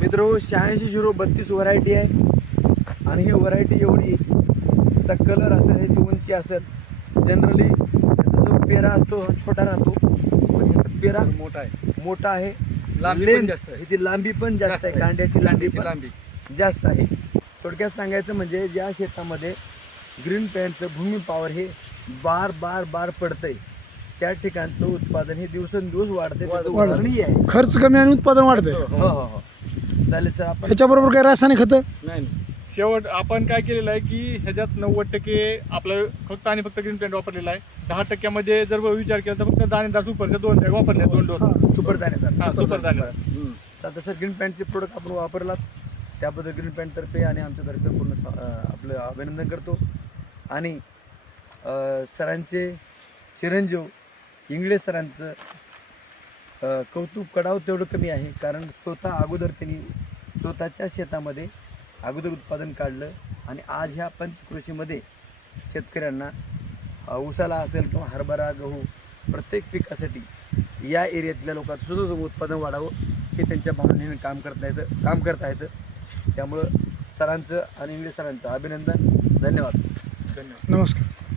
मित्रो 86-0-32 व्हरायटी आहे आणि ही व्हरायटी एवढी त्याचा कलर असेल, ह्याची उंची असेल, जनरली त्याचा जो पेरा असतो छोटा राहतो, पण ह्याचा पेरा मोठा आहे, लांबी पण जास्त आहे. ह्याची लांबी पण जास्त आहे, कांड्याची लांबी पण जास्त आहे. थोडक्यात सांगायचं म्हणजे ज्या शेतामध्ये ग्रीन पॅन्टचं भूमी पॉवर हे बार पडतंय त्या ठिकाणचं उत्पादन हे दिवसेंदिवस वाढते, त्याचं उदाहरण हे आहे. खर्च कमी आणि उत्पादन वाढतंय. हो. चालेल सर, आपण ह्याच्याबरोबर काही रासायनिक खतं नाही शेवट आपण काय केलेलं आहे की ह्याच्यात 90% आपलं फक्त आणि फक्त ग्रीन प्लॅन्ट वापरलेला आहे. 10% जर विचार केला तर फक्त दाणेदार सुपरचे 2 बॅग वापरले, 2 डोस सुपर दाणेदार. सुपर दाणेदार. तर तसं ग्रीन पॅन्टचे प्रोडक्ट आपण वापरलात त्याबद्दल ग्रीन पॅन्टतर्फे आणि आमच्यातर्फे पूर्ण आपलं अभिनंदन करतो. आणि सरांचे चिरंजीव इंगळे सरांचं कौतुक करावं तेवढं कमी आहे, कारण स्वतः अगोदर त्यांनी स्वतःच्या शेतामध्ये अगोदर उत्पादन काढलं आणि आज ह्या पंचकृषीमध्ये शेतकऱ्यांना ऊसाला असेल किंवा हरभरा गहू प्रत्येक पिकासाठी या एरियातल्या लोकांचं सुद्धा उत्पादन वाढावं हे त्यांच्या भावनेने काम करता येतं. त्यामुळं सरांचं आणि इंगळे सरांचं अभिनंदन. धन्यवाद. नमस्कार.